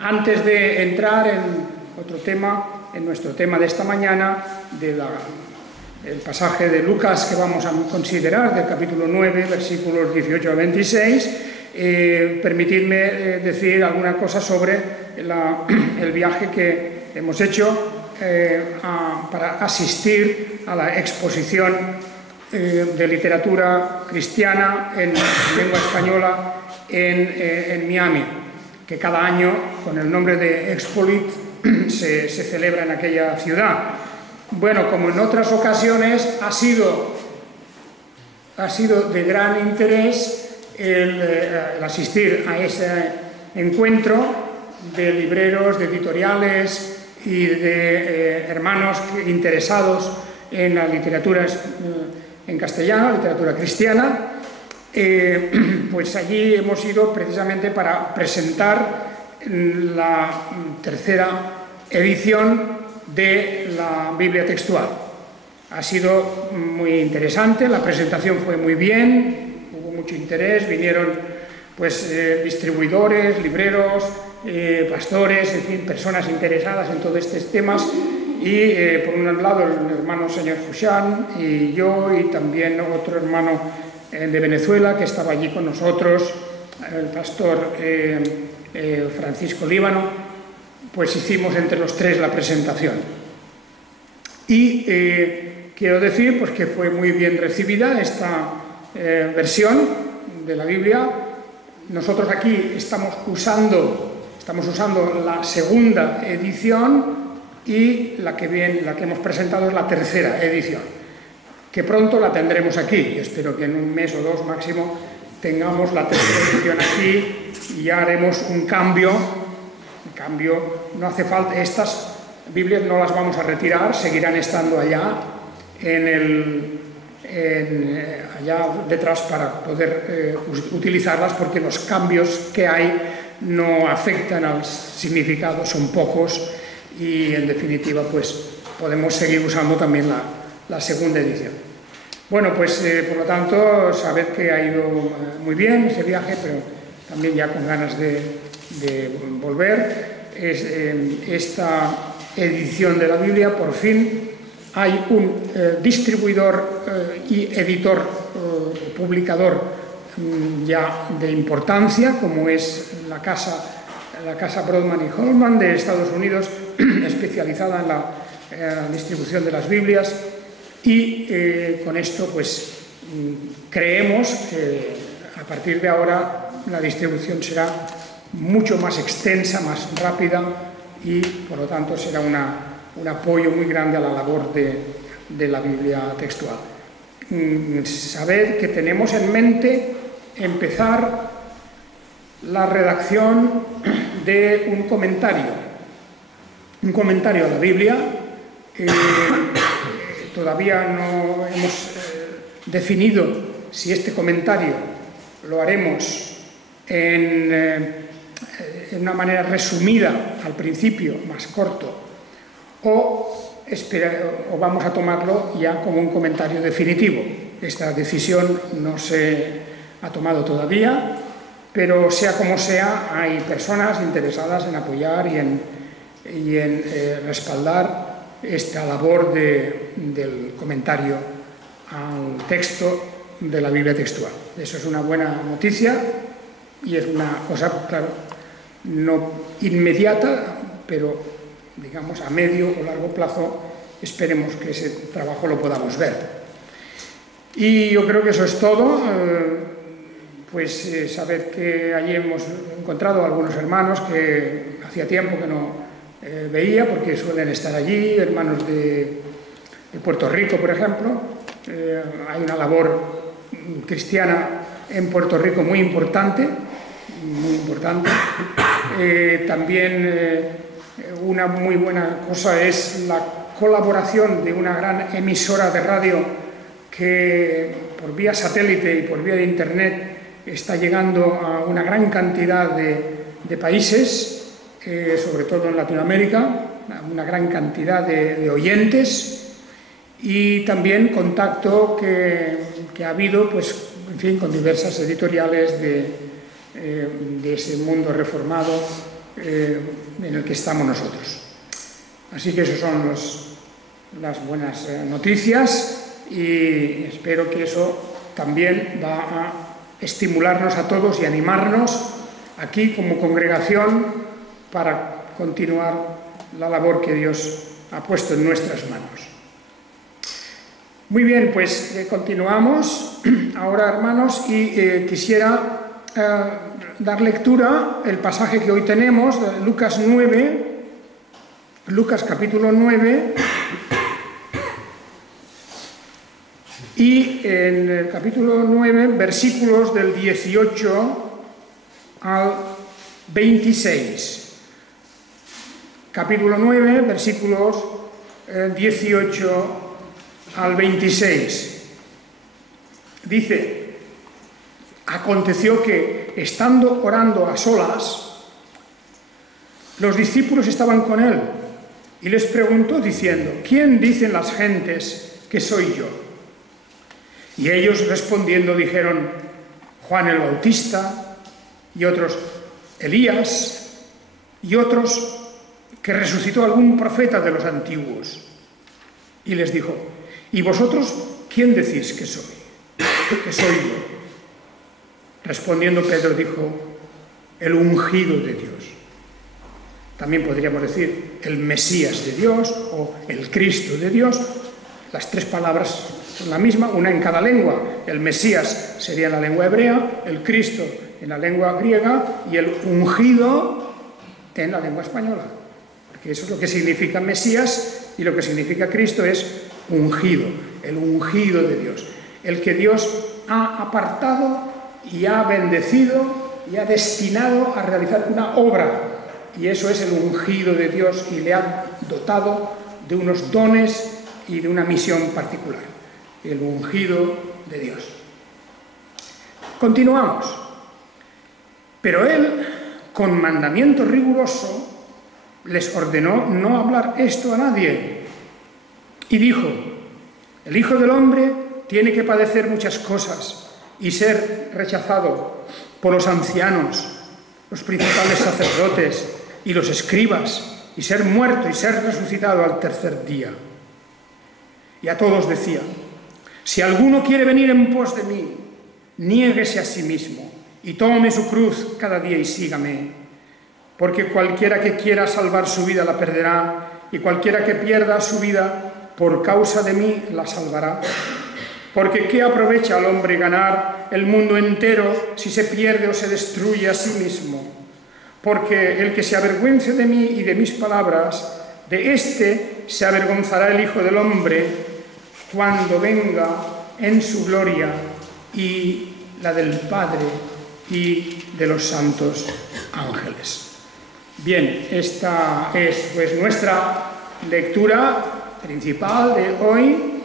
Antes de entrar en otro tema, en nuestro tema de esta mañana, el pasaje de Lucas que vamos a considerar, del capítulo 9, versículos 18 a 26, permitidme decir alguna cosa sobre el viaje que hemos hecho para asistir a la exposición de literatura cristiana en lengua española en Miami, que cada año, con el nombre de Expolit, se celebra en aquella ciudad. Bueno, como en otras ocasiones, ha sido de gran interés el asistir a ese encuentro de libreros, de editoriales y de hermanos interesados en la literatura en castellano, literatura cristiana. Pues allí hemos ido precisamente para presentar la tercera edición de la Biblia textual. Ha sido muy interesante, la presentación fue muy bien, hubo mucho interés, vinieron pues distribuidores, libreros, pastores, en fin, personas interesadas en todos estos temas y por un lado el hermano señor Fushan y yo y también otro hermano de Venezuela que estaba allí con nosotros, el pastor Francisco Líbano, pues hicimos entre los tres la presentación. Y quiero decir pues, que fue muy bien recibida esta versión de la Biblia. Nosotros aquí estamos usando la segunda edición y la que hemos presentado es la tercera edición, que pronto la tendremos aquí. Yo espero que en un mes o dos máximo tengamos la tercera edición aquí y ya haremos un cambio. No hace falta, estas Biblias no las vamos a retirar, seguirán estando allá, allá detrás para poder utilizarlas, porque los cambios que hay no afectan al significado, son pocos y en definitiva pues podemos seguir usando también la segunda edición. Bueno, pues por lo tanto, sabed que ha ido muy bien ese viaje, pero también ya con ganas de volver. Esta edición de la Biblia, por fin hay un distribuidor y editor, publicador ya de importancia, como es la casa Brodmann y Holman de Estados Unidos, especializada en la distribución de las Biblias, y con esto pues creemos que a partir de ahora la distribución será mucho más extensa, más rápida y por lo tanto será un apoyo muy grande a la labor de la Biblia textual. Sabed que tenemos en mente empezar la redacción de un comentario a la Biblia. Todavía no hemos definido si este comentario lo haremos en una manera resumida al principio, más corto, o vamos a tomarlo ya como un comentario definitivo. Esta decisión no se ha tomado todavía, pero sea como sea, hay personas interesadas en apoyar y en respaldar esta labor del comentario al texto de la Biblia textual. Eso es una buena noticia y es una cosa, claro, no inmediata, pero digamos a medio o largo plazo esperemos que ese trabajo lo podamos ver. Y yo creo que eso es todo. Pues sabed que allí hemos encontrado a algunos hermanos que hacía tiempo que no veía, porque suelen estar allí, hermanos de Puerto Rico, por ejemplo. Hay una labor cristiana en Puerto Rico muy importante. También una muy buena cosa es la colaboración de una gran emisora de radio que por vía satélite y por vía de internet está llegando a una gran cantidad de países, sobre todo en Latinoamérica, una gran cantidad de oyentes, y también contacto que ha habido, pues, en fin, con diversas editoriales de ese mundo reformado en el que estamos nosotros. Así que esas son las buenas noticias, y espero que eso también va a estimularnos a todos y animarnos aquí como congregación para continuar la labor que Dios ha puesto en nuestras manos. Muy bien, pues continuamos ahora, hermanos, y quisiera dar lectura el pasaje que hoy tenemos, de Lucas 9, Lucas capítulo 9, y en el capítulo 9, versículos del 18 al 26. Capítulo 9, versículos 18 al 26. Dice: aconteció que, estando orando a solas, los discípulos estaban con él, y les preguntó diciendo: ¿quién dicen las gentes que soy yo? Y ellos respondiendo dijeron: Juan el Bautista, y otros Elías, y otros que resucitó algún profeta de los antiguos. Y les dijo: ¿y vosotros quién decís que soy? Que soy yo. Respondiendo Pedro dijo: el ungido de Dios. También podríamos decir el Mesías de Dios o el Cristo de Dios. Las tres palabras son la misma, una en cada lengua. El Mesías sería en la lengua hebrea, el Cristo en la lengua griega y el ungido en la lengua española. Porque eso es lo que significa Mesías, y lo que significa Cristo es ungido, el ungido de Dios. El que Dios ha apartado y ha bendecido y ha destinado a realizar una obra. Y eso es el ungido de Dios, y le ha dotado de unos dones y de una misión particular. El ungido de Dios. Continuamos. Pero él, con mandamiento riguroso, les ordenó no hablar esto a nadie. Y dijo: el Hijo del Hombre tiene que padecer muchas cosas y ser rechazado por los ancianos, los principales sacerdotes y los escribas, y ser muerto y ser resucitado al tercer día. Y a todos decía: si alguno quiere venir en pos de mí, niéguese a sí mismo y tome su cruz cada día y sígame. Porque cualquiera que quiera salvar su vida la perderá, y cualquiera que pierda su vida por causa de mí la salvará. Porque ¿qué aprovecha al hombre ganar el mundo entero si se pierde o se destruye a sí mismo? Porque el que se avergüence de mí y de mis palabras, de éste se avergonzará el Hijo del Hombre cuando venga en su gloria y la del Padre y de los santos ángeles. Bien, esta es pues nuestra lectura principal de hoy,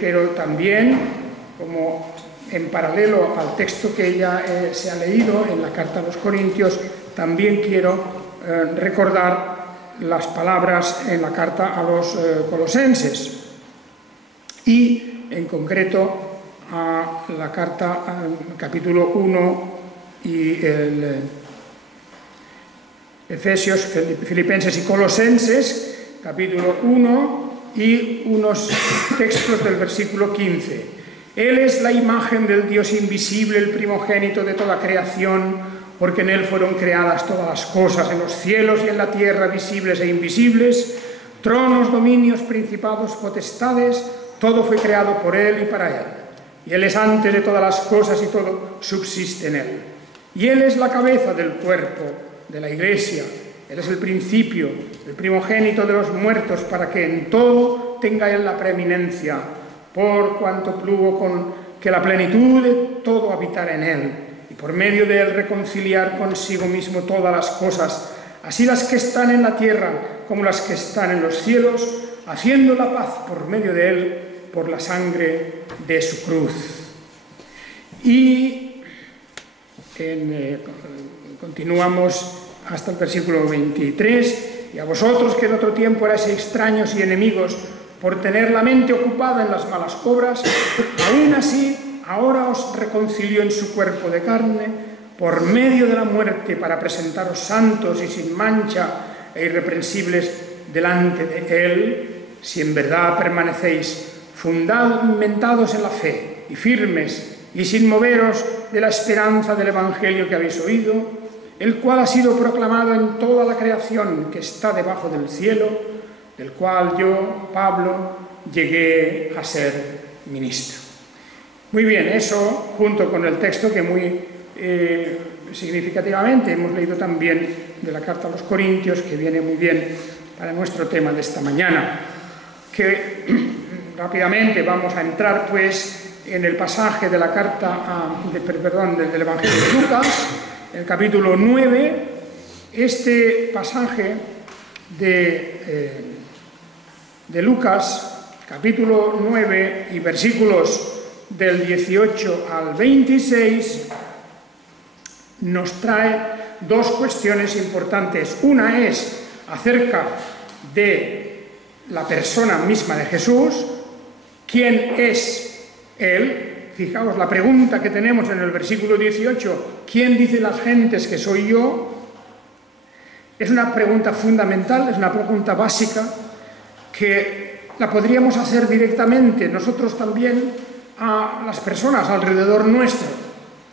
pero también, como en paralelo al texto que ya se ha leído en la carta a los Corintios, también quiero recordar las palabras en la carta a los Colosenses, y en concreto a la carta al capítulo 1 y el Efesios, Filipenses y Colosenses, capítulo 1, y unos textos del versículo 15. Él es la imagen del Dios invisible, el primogénito de toda creación, porque en él fueron creadas todas las cosas, en los cielos y en la tierra, visibles e invisibles, tronos, dominios, principados, potestades, todo fue creado por él y para él. Y él es antes de todas las cosas y todo subsiste en él. Y él es la cabeza del cuerpo de la Iglesia. Él es el principio, el primogénito de los muertos, para que en todo tenga él la preeminencia, por cuanto plugo con que la plenitud de todo habitara en él, y por medio de él reconciliar consigo mismo todas las cosas, así las que están en la tierra como las que están en los cielos, haciendo la paz por medio de él, por la sangre de su cruz. Y continuamos hasta el versículo 23. Y a vosotros, que en otro tiempo erais extraños y enemigos por tener la mente ocupada en las malas obras, aún así ahora os reconcilió en su cuerpo de carne, por medio de la muerte para presentaros santos y sin mancha e irreprensibles delante de Él, si en verdad permanecéis fundamentados en la fe y firmes y sin moveros de la esperanza del Evangelio que habéis oído, el cual ha sido proclamado en toda la creación que está debajo del cielo, del cual yo, Pablo, llegué a ser ministro. Muy bien, eso junto con el texto que muy significativamente hemos leído también de la carta a los Corintios, que viene muy bien para nuestro tema de esta mañana, que rápidamente vamos a entrar pues en el pasaje de la carta del Evangelio de Lucas, el capítulo 9. Este pasaje de Lucas, capítulo 9 y versículos del 18 al 26, nos trae dos cuestiones importantes. Una es acerca de la persona misma de Jesús. ¿Quién es Él? Fijaos la pregunta que tenemos en el versículo 18. ¿Quién dice las gentes que soy yo? Es una pregunta fundamental, es una pregunta básica que la podríamos hacer directamente nosotros también a las personas alrededor nuestro,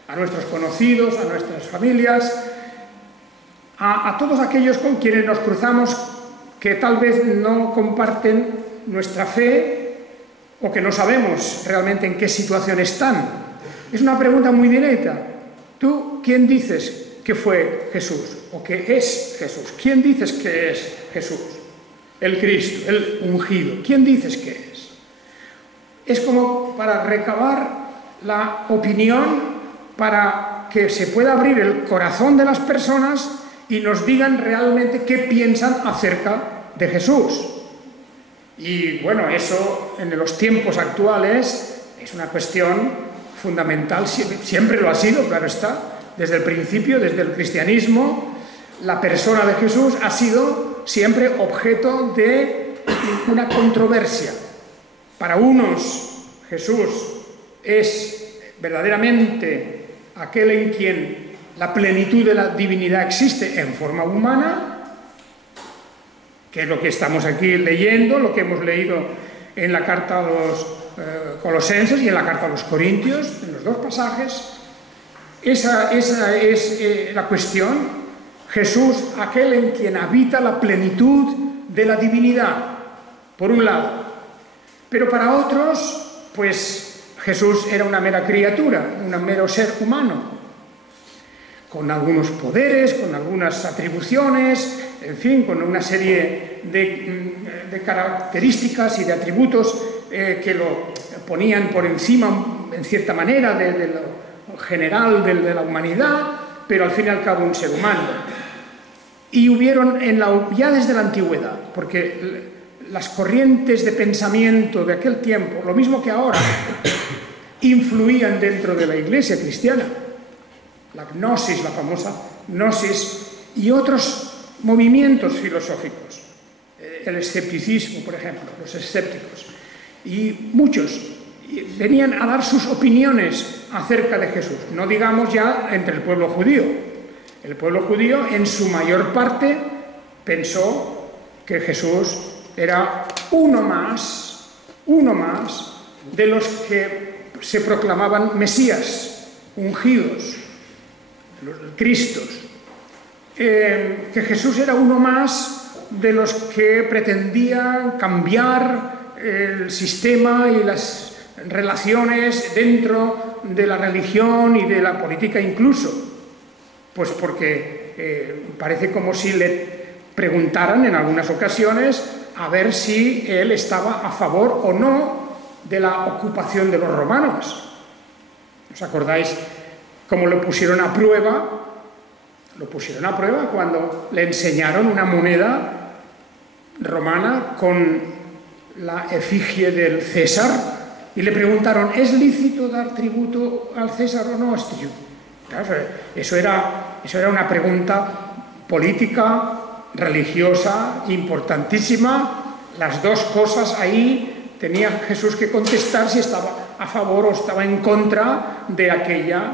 a nuestros conocidos, a nuestras familias, a todos aquellos con quienes nos cruzamos que tal vez no comparten nuestra fe o que no sabemos realmente en qué situación están. Es una pregunta muy directa. ¿Tú quién dices que fue Jesús o que es Jesús? ¿Quién dices que es Jesús? El Cristo, el ungido. ¿Quién dices que es? Es como para recabar la opinión, para que se pueda abrir el corazón de las personas y nos digan realmente qué piensan acerca de Jesús. Y bueno, eso en los tiempos actuales es una cuestión fundamental, siempre lo ha sido, claro está, desde el principio, desde el cristianismo, la persona de Jesús ha sido siempre objeto de una controversia. Para unos, Jesús es verdaderamente aquel en quien la plenitud de la divinidad existe en forma humana, que es lo que estamos aquí leyendo, lo que hemos leído en la carta a los Colosenses y en la carta a los Corintios, en los dos pasajes. Esa es la cuestión. Jesús, aquel en quien habita la plenitud de la divinidad, por un lado. Pero para otros, pues Jesús era una mera criatura, un mero ser humano, con algunos poderes, con algunas atribuciones, en fin, con una serie de características y de atributos que lo ponían por encima, en cierta manera, de lo general de la humanidad, pero al fin y al cabo un ser humano. Y hubieron, ya desde la antigüedad, porque las corrientes de pensamiento de aquel tiempo, lo mismo que ahora, influían dentro de la Iglesia cristiana. La gnosis, la famosa gnosis, y otros movimientos filosóficos. El escepticismo, por ejemplo, los escépticos. Y muchos venían a dar sus opiniones acerca de Jesús. No digamos ya entre el pueblo judío. El pueblo judío, en su mayor parte, pensó que Jesús era uno más de los que se proclamaban Mesías, ungidos, los Cristos. Que Jesús era uno más de los que pretendían cambiar el sistema y las relaciones dentro de la religión y de la política incluso. Pues porque parece como si le preguntaran en algunas ocasiones a ver si él estaba a favor o no de la ocupación de los romanos. ¿Os acordáis cómo lo pusieron a prueba? Lo pusieron a prueba cuando le enseñaron una moneda romana con la efigie del César y le preguntaron, ¿es lícito dar tributo al César o no? Claro, eso era una pregunta política, religiosa, importantísima. Las dos cosas ahí tenía Jesús que contestar si estaba a favor o estaba en contra de aquella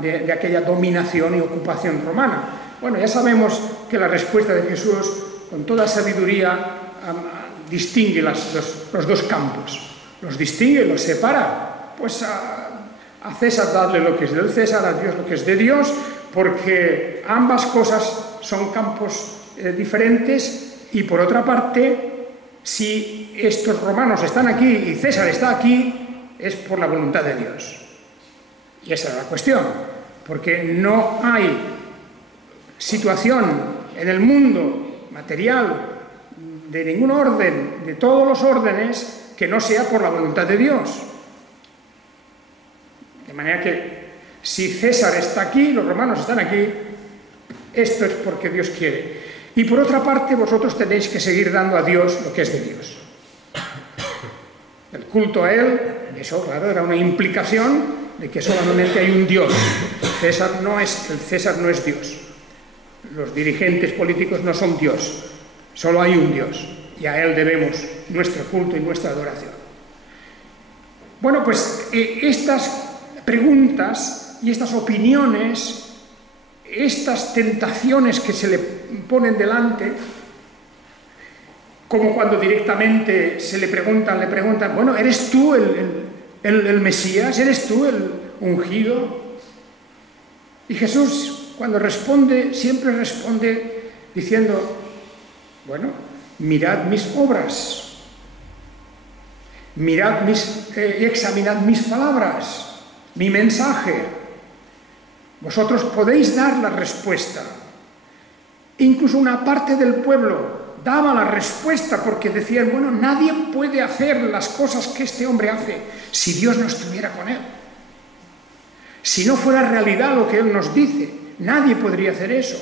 de aquella dominación y ocupación romana. Bueno, ya sabemos que la respuesta de Jesús, con toda sabiduría, distingue los dos campos. Los distingue, los separa. Pues a César darle lo que es del César, a Dios lo que es de Dios, porque ambas cosas son campos diferentes. Y por otra parte, si estos romanos están aquí y César está aquí, es por la voluntad de Dios. Y esa es la cuestión, porque no hay situación en el mundo material de ningún orden, de todos los órdenes, que no sea por la voluntad de Dios. De manera que si César está aquí, los romanos están aquí, esto es porque Dios quiere. Y por otra parte, vosotros tenéis que seguir dando a Dios lo que es de Dios. El culto a Él, eso claro, era una implicación de que solamente hay un Dios. El César no es Dios. Los dirigentes políticos no son Dios. Solo hay un Dios. Y a Él debemos nuestro culto y nuestra adoración. Bueno, pues estas preguntas y estas opiniones, estas tentaciones que se le ponen delante, como cuando directamente le preguntan, bueno, ¿eres tú el Mesías? ¿Eres tú el ungido? Y Jesús, cuando responde, siempre responde diciendo, bueno, mirad mis obras, examinad mis palabras, mi mensaje. Vosotros podéis dar la respuesta. Incluso una parte del pueblo daba la respuesta porque decían, bueno, nadie puede hacer las cosas que este hombre hace si Dios no estuviera con él. Si no fuera realidad lo que él nos dice, nadie podría hacer eso.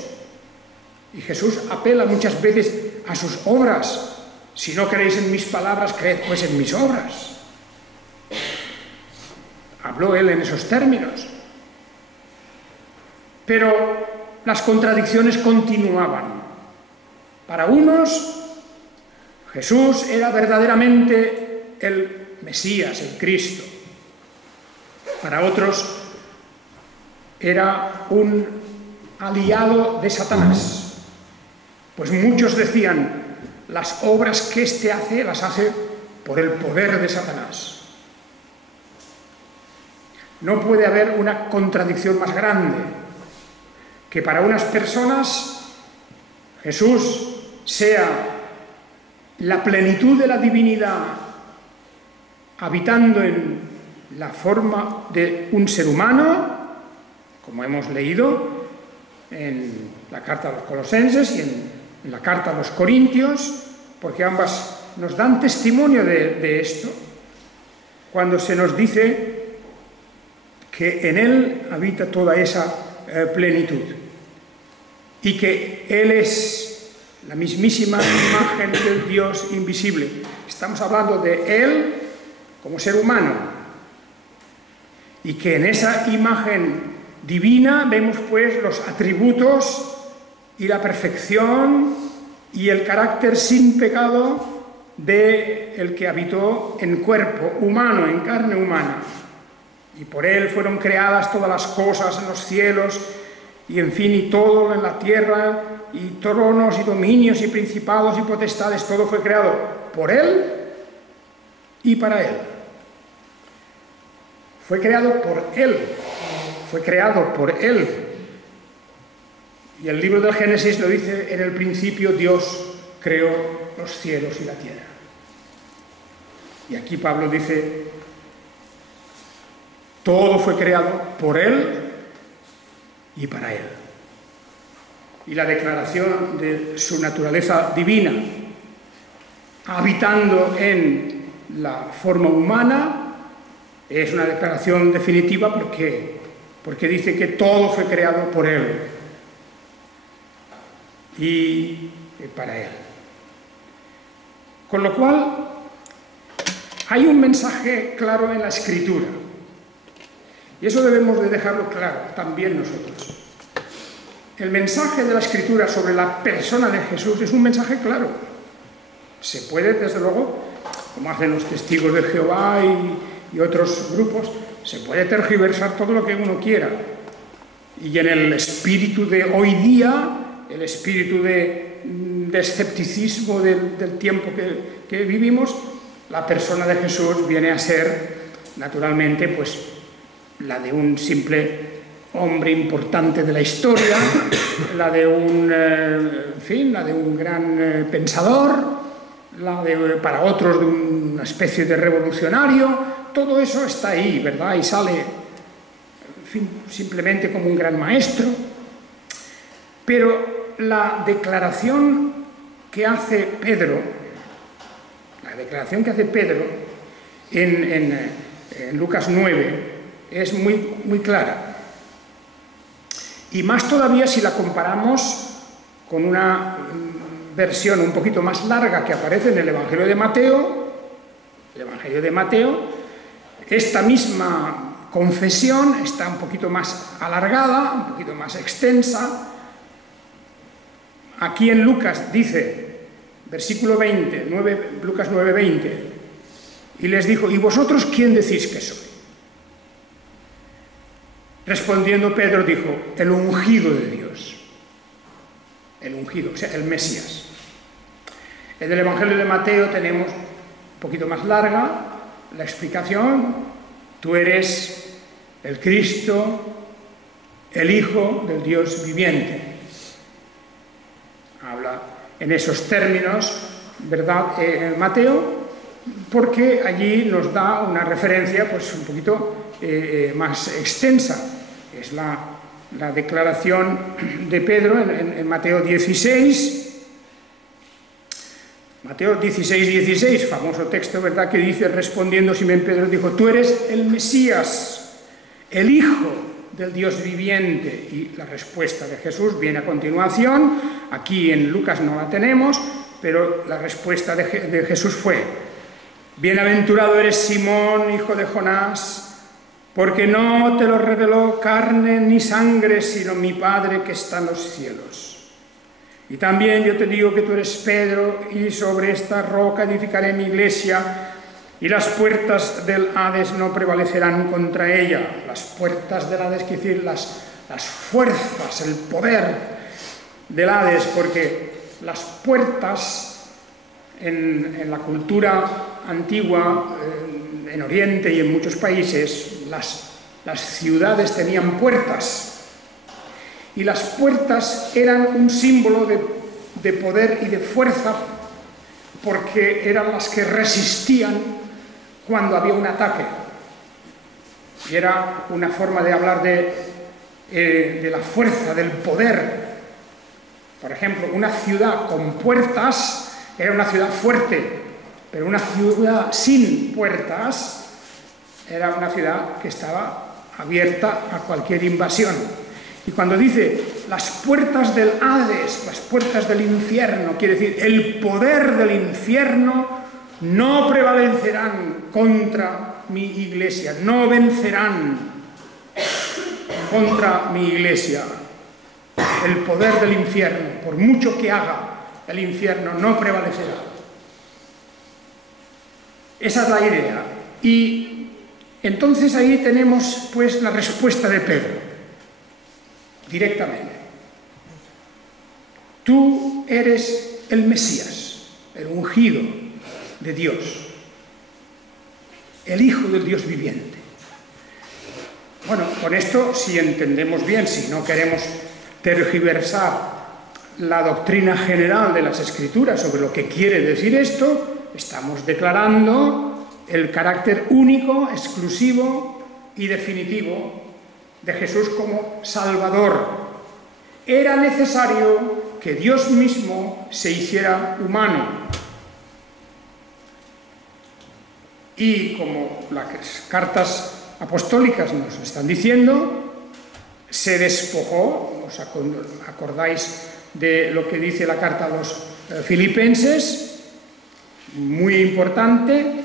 Y Jesús apela muchas veces a sus obras. Si no creéis en mis palabras, creed pues en mis obras. Habló él en esos términos. Pero las contradicciones continuaban. Para unos, Jesús era verdaderamente el Mesías, el Cristo. Para otros, era un aliado de Satanás. Pues muchos decían, las obras que éste hace, las hace por el poder de Satanás. No puede haber una contradicción más grande que para unas personas Jesús sea la plenitud de la divinidad habitando en la forma de un ser humano, como hemos leído en la carta a los Colosenses y en la carta a los Corintios, porque ambas nos dan testimonio de esto, cuando se nos dice que en Él habita toda esa plenitud y que Él es la mismísima imagen del Dios invisible. Estamos hablando de Él como ser humano y que en esa imagen divina vemos pues los atributos y la perfección y el carácter sin pecado del que habitó en cuerpo humano, en carne humana. Y por Él fueron creadas todas las cosas en los cielos y en fin, y todo en la tierra, y tronos y dominios y principados y potestades, todo fue creado por Él y para Él. Fue creado por Él, fue creado por Él. Y el libro del Génesis lo dice, en el principio Dios creó los cielos y la tierra. Y aquí Pablo dice, todo fue creado por Él y para Él. Y la declaración de su naturaleza divina, habitando en la forma humana, es una declaración definitiva porque dice que todo fue creado por Él y para Él. Con lo cual, hay un mensaje claro en la Escritura. Y eso debemos de dejarlo claro también nosotros. El mensaje de la Escritura sobre la persona de Jesús es un mensaje claro. Se puede, desde luego, como hacen los testigos de Jehová y otros grupos, se puede tergiversar todo lo que uno quiera. Y en el espíritu de hoy día, el espíritu de escepticismo del tiempo que vivimos, la persona de Jesús viene a ser, naturalmente, pues la de un simple hombre importante de la historia, la de un, en fin, la de un gran pensador, para otros de una especie de revolucionario. Todo eso está ahí, ¿verdad? Y sale, en fin, simplemente como un gran maestro. Pero la declaración que hace Pedro, en Lucas 9 es muy clara. Y más todavía si la comparamos con una versión un poquito más larga que aparece en el Evangelio de Mateo. El Evangelio de Mateo, esta misma confesión está un poquito más alargada, un poquito más extensa. Aquí en Lucas dice, versículo 20, Lucas 9:20, y les dijo: ¿y vosotros quién decís que soy? Respondiendo Pedro dijo: el ungido de Dios. El ungido, o sea, el Mesías. En el Evangelio de Mateo tenemos un poquito más larga la explicación: tú eres el Cristo, el Hijo del Dios viviente. Habla en esos términos, ¿verdad?, Mateo, porque allí nos da una referencia pues un poquito más extensa. Es la declaración de Pedro en Mateo 16. Mateo 16, famoso texto, ¿verdad?, que dice, respondiendo Simón Pedro, dijo: tú eres el Mesías, el Hijo del Dios viviente. Y la respuesta de Jesús viene a continuación. Aquí en Lucas no la tenemos, pero la respuesta de Jesús fue: bienaventurado eres Simón, hijo de Jonás, porque no te lo reveló carne ni sangre, sino mi Padre que está en los cielos. Y también yo te digo que tú eres Pedro, y sobre esta roca edificaré mi iglesia, y las puertas del Hades no prevalecerán contra ella. Las puertas del Hades quiere decir las fuerzas, el poder del Hades, porque las puertas en la cultura antigua, en Oriente y en muchos países, las ciudades tenían puertas, y las puertas eran un símbolo de poder y de fuerza, porque eran las que resistían cuando había un ataque. Y era una forma de hablar de la fuerza, del poder. Por ejemplo, una ciudad con puertas era una ciudad fuerte, pero una ciudad sin puertas era una ciudad que estaba abierta a cualquier invasión. Y cuando dice las puertas del Hades, las puertas del infierno, quiere decir el poder del infierno no prevalecerán contra mi iglesia, no vencerán contra mi iglesia. El poder del infierno, por mucho que haga, el infierno no prevalecerá. Esa es la idea. Y entonces ahí tenemos pues la respuesta de Pedro, directamente. Tú eres el Mesías, el ungido de Dios, el Hijo del Dios viviente. Bueno, con esto, si entendemos bien, si no queremos tergiversar la doctrina general de las Escrituras sobre lo que quiere decir esto, estamos declarando el carácter único, exclusivo y definitivo de Jesús como Salvador. Era necesario que Dios mismo se hiciera humano. Y como las cartas apostólicas nos están diciendo, se despojó. ¿Os acordáis de lo que dice la carta a los Filipenses? Muy importante,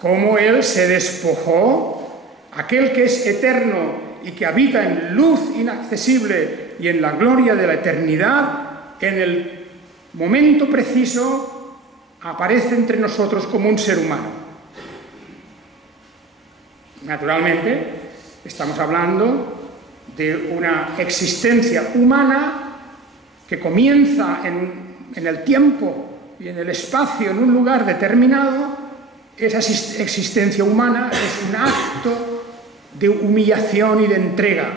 cómo Él se despojó, aquel que es eterno y que habita en luz inaccesible y en la gloria de la eternidad, en el momento preciso aparece entre nosotros como un ser humano. Naturalmente, estamos hablando de una existencia humana que comienza en el tiempo y en el espacio, en un lugar determinado. Esa existencia humana es un acto de humillación y de entrega.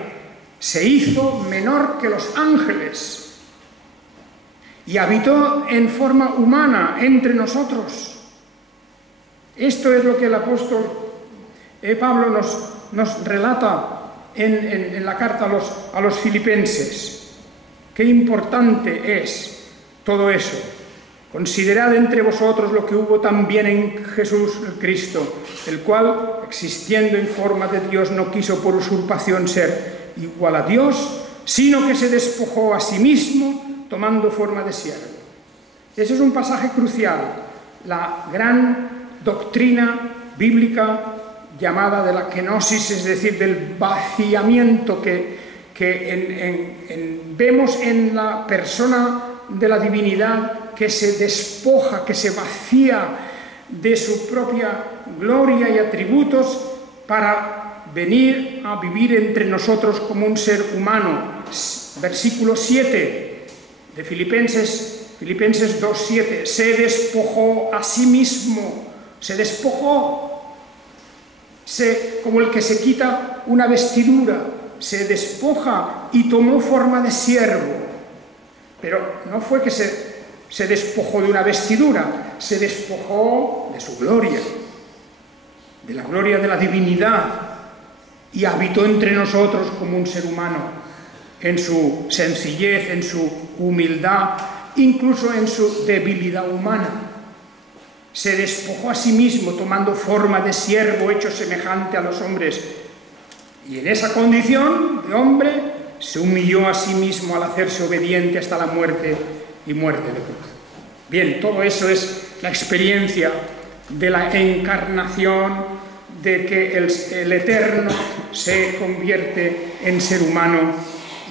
Se hizo menor que los ángeles y habitó en forma humana entre nosotros. Esto es lo que el apóstol Pablo nos relata en la carta a los filipenses. Qué importante es todo eso. Considerad entre vosotros lo que hubo también en Jesús el Cristo, el cual, existiendo en forma de Dios, no quiso por usurpación ser igual a Dios, sino que se despojó a sí mismo, tomando forma de siervo. Ese es un pasaje crucial, la gran doctrina bíblica llamada de la kenosis, es decir, del vaciamiento que vemos en la persona de la divinidad, que se despoja, que se vacía de su propia gloria y atributos para venir a vivir entre nosotros como un ser humano. Versículo 7 de Filipenses 2:7, se despojó a sí mismo, se despojó, como el que se quita una vestidura, se despoja y tomó forma de siervo. Pero no fue que se despojó de una vestidura, se despojó de su gloria, de la gloria de la divinidad, y habitó entre nosotros como un ser humano, en su sencillez, en su humildad, incluso en su debilidad humana. Se despojó a sí mismo, tomando forma de siervo, hecho semejante a los hombres, y en esa condición de hombre se humilló a sí mismo al hacerse obediente hasta la muerte y muerte de cruz. Bien, todo eso es la experiencia de la encarnación, de que el Eterno se convierte en ser humano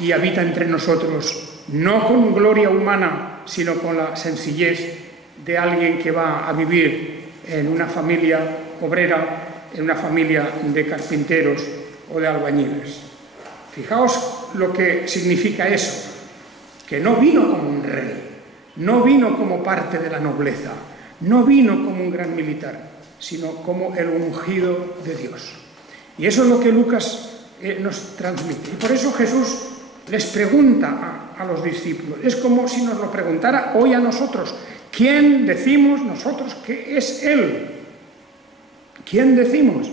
y habita entre nosotros, no con gloria humana, sino con la sencillez de alguien que va a vivir en una familia obrera, en una familia de carpinteros o de albañiles. Fijaos lo que significa eso, que no vino como un rey, no vino como parte de la nobleza, no vino como un gran militar, sino como el ungido de Dios. Y eso es lo que Lucas nos transmite. Y por eso Jesús les pregunta a los discípulos, es como si nos lo preguntara hoy a nosotros, ¿quién decimos nosotros que es Él? ¿Quién decimos?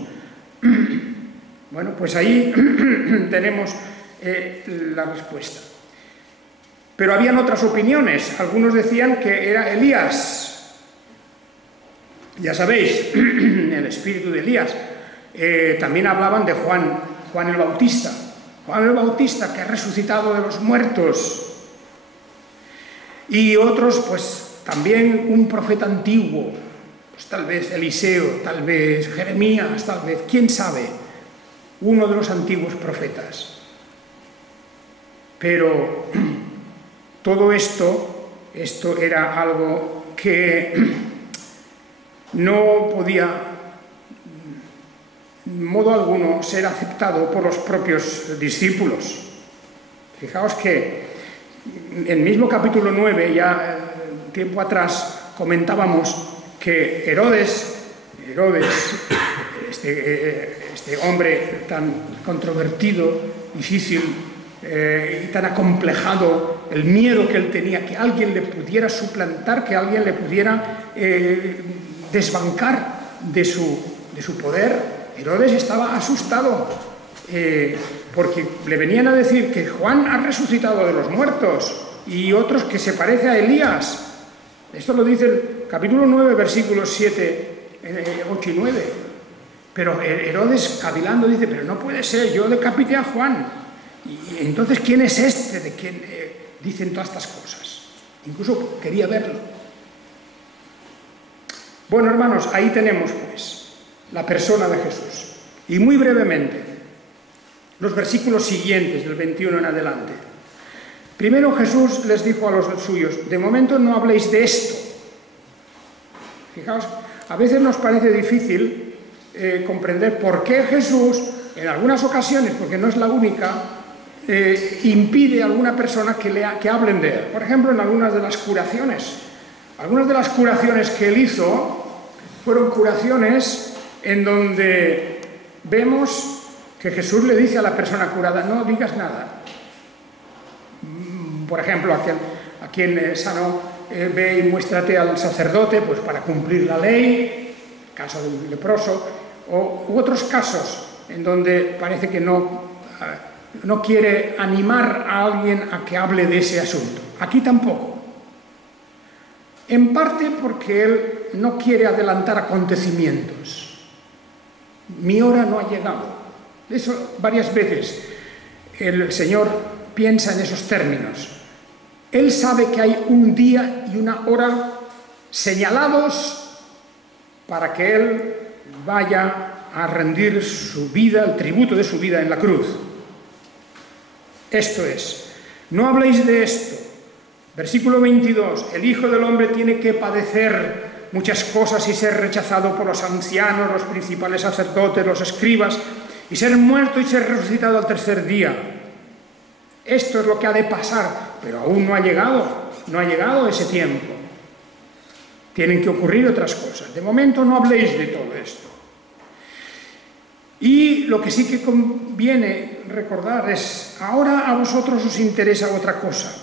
Bueno, pues ahí tenemos la respuesta. Pero habían otras opiniones. Algunos decían que era Elías. Ya sabéis, el espíritu de Elías. También hablaban de Juan el Bautista. Juan el Bautista, que ha resucitado de los muertos. Y otros, pues también un profeta antiguo. Pues tal vez Eliseo, tal vez Jeremías, tal vez, quién sabe, uno de los antiguos profetas. Pero todo esto era algo que no podía, en modo alguno, ser aceptado por los propios discípulos. Fijaos que en el mismo capítulo 9, ya tiempo atrás, comentábamos que Herodes, este hombre tan controvertido, difícil y tan acomplejado, el miedo que él tenía, que alguien le pudiera suplantar, que alguien le pudiera desbancar de su poder. Herodes estaba asustado porque le venían a decir que Juan ha resucitado de los muertos y otros que se parece a Elías. Esto lo dice el capítulo 9, versículos 7, 8 y 9. Pero Herodes, cavilando, dice, pero no puede ser, yo decapité a Juan. Y entonces, ¿quién es este de quien dicen todas estas cosas? Incluso quería verlo. Bueno, hermanos, ahí tenemos, pues, la persona de Jesús. Y muy brevemente, los versículos siguientes, del 21 en adelante. Primero Jesús les dijo a los suyos, de momento no habléis de esto. Fijaos, a veces nos parece difícil comprender por qué Jesús, en algunas ocasiones, porque no es la única, impide a alguna persona que hablen de él. Por ejemplo, en algunas de las curaciones. Algunas de las curaciones que él hizo fueron curaciones en donde vemos que Jesús le dice a la persona curada: no digas nada. Por ejemplo, a quien sanó, ve y muéstrate al sacerdote, pues para cumplir la ley, caso del leproso, u otros casos en donde parece que no quiere animar a alguien a que hable de ese asunto. Aquí tampoco. En parte porque él no quiere adelantar acontecimientos. Mi hora no ha llegado. Eso varias veces el Señor piensa en esos términos. Él sabe que hay un día y una hora señalados para que Él vaya a rendir su vida, el tributo de su vida en la cruz. Esto es, no habléis de esto. Versículo 22, el Hijo del Hombre tiene que padecer muchas cosas y ser rechazado por los ancianos, los principales sacerdotes, los escribas, y ser muerto y ser resucitado al tercer día. Esto es lo que ha de pasar, pero aún no ha llegado ese tiempo. Tienen que ocurrir otras cosas. De momento no habléis de todo esto. Y lo que sí que conviene recordar es, ahora a vosotros os interesa otra cosa.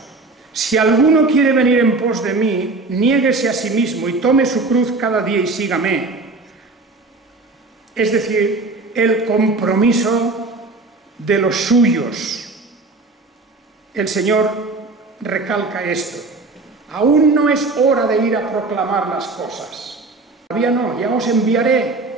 Si alguno quiere venir en pos de mí, niéguese a sí mismo y tome su cruz cada día y sígame. Es decir, el compromiso de los suyos. El Señor recalca esto. Aún no es hora de ir a proclamar las cosas. Todavía no, ya os enviaré.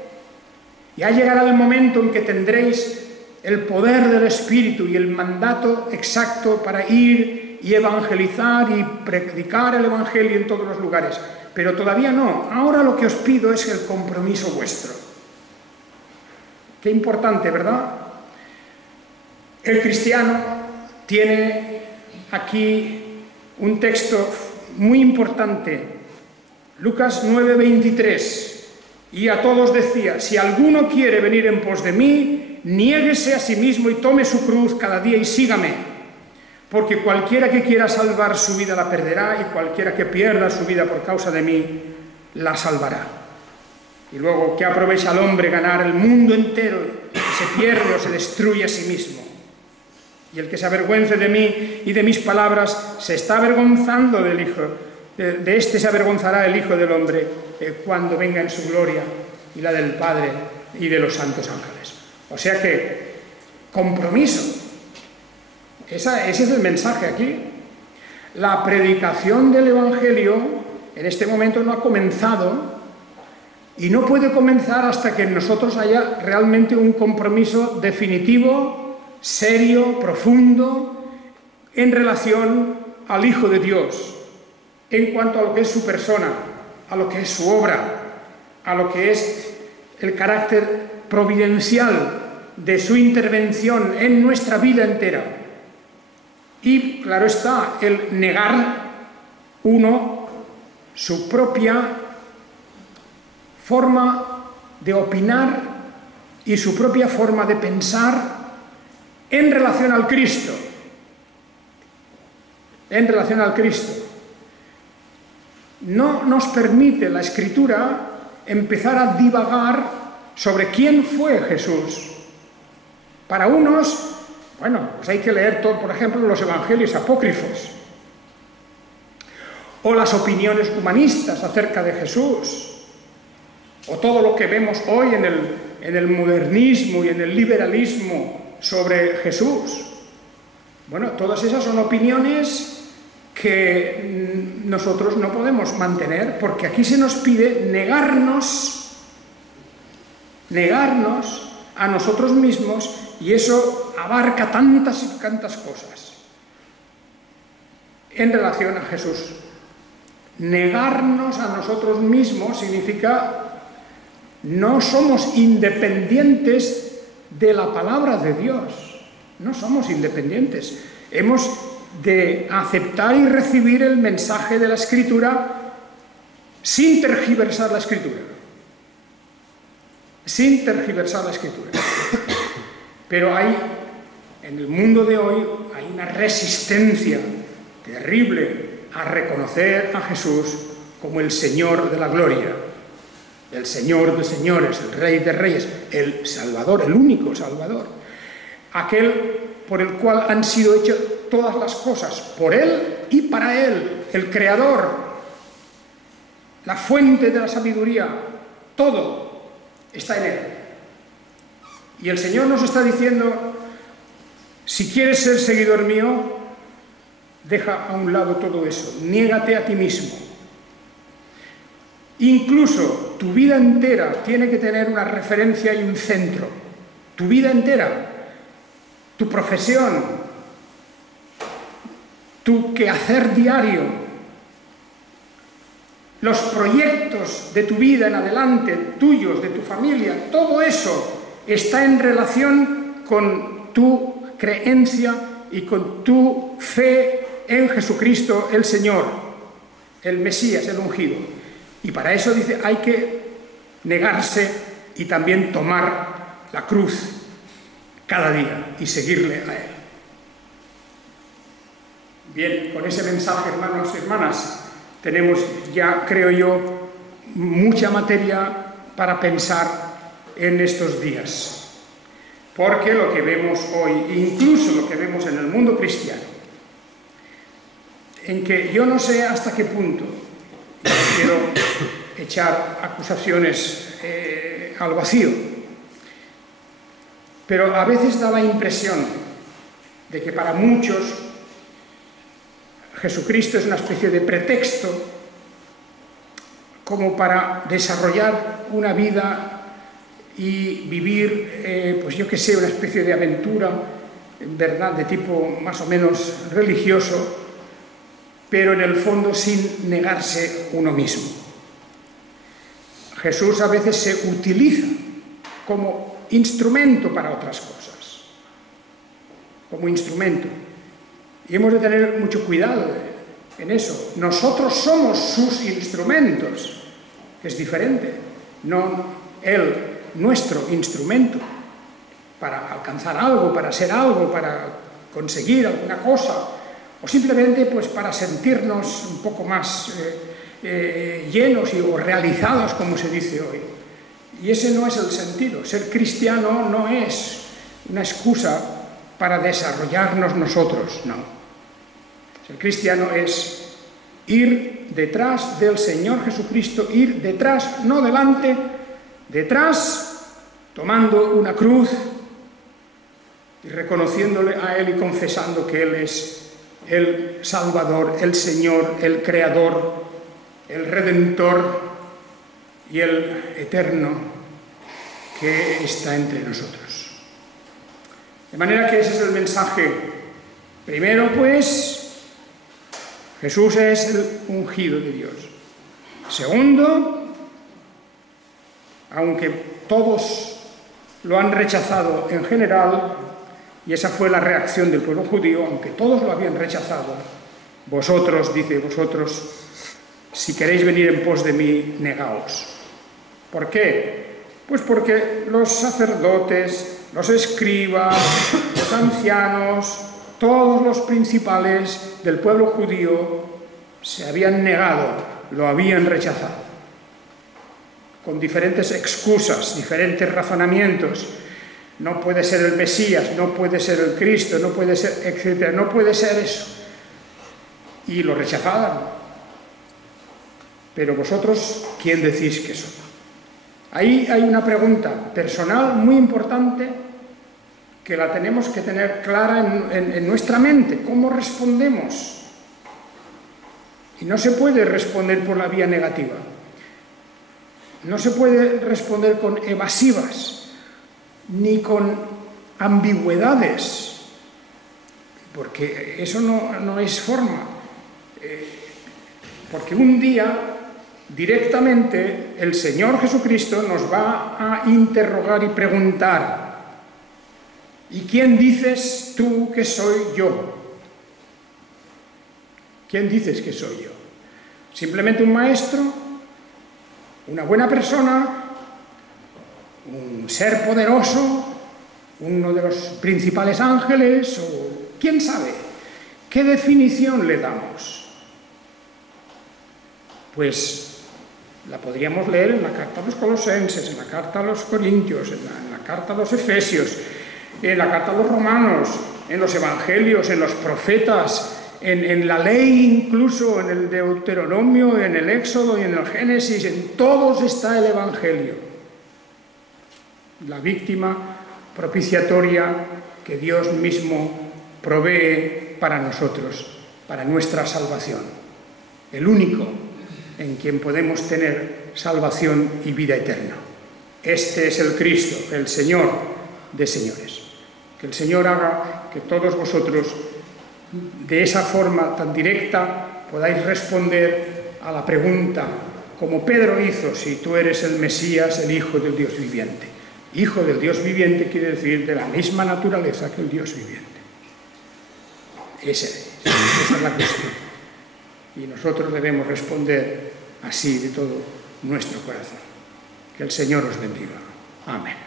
Ya llegará el momento en que tendréis el poder del Espíritu y el mandato exacto para ir y evangelizar y predicar el Evangelio en todos los lugares. Pero todavía no. Ahora lo que os pido es el compromiso vuestro. Qué importante, ¿verdad? El cristiano tiene aquí un texto muy importante. Lucas 9:23. Y a todos decía: si alguno quiere venir en pos de mí, niéguese a sí mismo y tome su cruz cada día y sígame. Porque cualquiera que quiera salvar su vida la perderá, y cualquiera que pierda su vida por causa de mí, la salvará. Y luego, ¿qué aprovecha al hombre ganar el mundo entero y se pierde o se destruye a sí mismo? Y el que se avergüence de mí y de mis palabras se está avergonzando del Hijo. De este se avergonzará el Hijo del Hombre cuando venga en su gloria y la del Padre y de los santos ángeles. O sea que, compromiso. Ese es el mensaje aquí. La predicación del Evangelio en este momento no ha comenzado y no puede comenzar hasta que en nosotros haya realmente un compromiso definitivo, serio, profundo, en relación al Hijo de Dios, en cuanto a lo que es su persona, a lo que es su obra, a lo que es el carácter providencial de su intervención en nuestra vida entera. Y, claro está, el negar uno su propia forma de opinar y su propia forma de pensar en relación al Cristo. En relación al Cristo. No nos permite la Escritura empezar a divagar sobre quién fue Jesús. Para unos, bueno, pues hay que leer todo, por ejemplo, los evangelios apócrifos o las opiniones humanistas acerca de Jesús, o todo lo que vemos hoy en el modernismo y en el liberalismo sobre Jesús. Bueno, todas esas son opiniones que nosotros no podemos mantener, porque aquí se nos pide negarnos a nosotros mismos, y eso abarca tantas y tantas cosas en relación a Jesús. Negarnos a nosotros mismos significa no somos independientes de la palabra de Dios. No somos independientes. Hemos de aceptar y recibir el mensaje de la Escritura sin tergiversar la Escritura. Sin tergiversar la Escritura. Pero hay En el mundo de hoy hay una resistencia terrible a reconocer a Jesús como el Señor de la gloria, el Señor de señores, el Rey de reyes, el Salvador, el único Salvador, aquel por el cual han sido hechas todas las cosas, por Él y para Él, el Creador, la fuente de la sabiduría, todo está en Él. Y el Señor nos está diciendo, si quieres ser seguidor mío, deja a un lado todo eso, niégate a ti mismo. Incluso tu vida entera tiene que tener una referencia y un centro. Tu vida entera, tu profesión, tu quehacer diario, los proyectos de tu vida en adelante, tuyos, de tu familia, todo eso está en relación con tu creencia y con tu fe en Jesucristo el Señor, el Mesías, el ungido. Y para eso dice, hay que negarse y también tomar la cruz cada día y seguirle a Él. Bien, con ese mensaje, hermanos y hermanas, tenemos ya, creo yo, mucha materia para pensar en estos días. Porque lo que vemos hoy, incluso lo que vemos en el mundo cristiano, en que yo no sé hasta qué punto, no quiero echar acusaciones al vacío, pero a veces da la impresión de que para muchos Jesucristo es una especie de pretexto como para desarrollar una vida y vivir, pues yo que sé, una especie de aventura, en verdad, de tipo más o menos religioso, pero en el fondo sin negarse uno mismo. Jesús a veces se utiliza como instrumento para otras cosas, como instrumento. Y hemos de tener mucho cuidado en eso. Nosotros somos sus instrumentos, es diferente, no Él, nuestro instrumento, para alcanzar algo, para ser algo, para conseguir alguna cosa, o simplemente pues para sentirnos un poco más llenos o realizados, como se dice hoy. Y ese no es el sentido. Ser cristiano no es una excusa para desarrollarnos nosotros, no. Ser cristiano es ir detrás del Señor Jesucristo, ir detrás, no delante, detrás, tomando una cruz y reconociéndole a Él y confesando que Él es el Salvador, el Señor, el Creador, el Redentor y el Eterno que está entre nosotros. De manera que ese es el mensaje. Primero, pues, Jesús es el ungido de Dios. Segundo, aunque todos lo han rechazado en general, y esa fue la reacción del pueblo judío, aunque todos lo habían rechazado, vosotros, dice, vosotros, si queréis venir en pos de mí, negaos. ¿Por qué? Pues porque los sacerdotes, los escribas, los ancianos, todos los principales del pueblo judío se habían negado, lo habían rechazado, con diferentes excusas, diferentes razonamientos. No puede ser el Mesías, no puede ser el Cristo, no puede ser, etcétera, no puede ser eso. Y lo rechazaban. Pero vosotros, ¿quién decís que soy? Ahí hay una pregunta personal muy importante que la tenemos que tener clara en nuestra mente. ¿Cómo respondemos? Y no se puede responder por la vía negativa. No se puede responder con evasivas, ni con ambigüedades, porque eso no es forma. Porque un día, directamente, el Señor Jesucristo nos va a interrogar y preguntar: ¿y quién dices tú que soy yo? ¿Quién dices que soy yo? ¿Simplemente un maestro? ¿Una buena persona? ¿Un ser poderoso? uno de los principales ángeles, o quién sabe. ¿Qué definición le damos? Pues la podríamos leer en la carta a los Colosenses, en la carta a los Corintios, en la carta a los Efesios, en la carta a los Romanos, en los Evangelios, en los profetas, en la ley incluso, en el Deuteronomio, en el Éxodo y en el Génesis, en todos está el Evangelio. La víctima propiciatoria que Dios mismo provee para nosotros, para nuestra salvación. El único en quien podemos tener salvación y vida eterna. Este es el Cristo, el Señor de señores. Que el Señor haga que todos vosotros, de esa forma tan directa, podáis responder a la pregunta, como Pedro hizo, si tú eres el Mesías, el Hijo del Dios viviente. Hijo del Dios viviente quiere decir de la misma naturaleza que el Dios viviente. Esa es la cuestión. Y nosotros debemos responder así de todo nuestro corazón. Que el Señor os bendiga. Amén.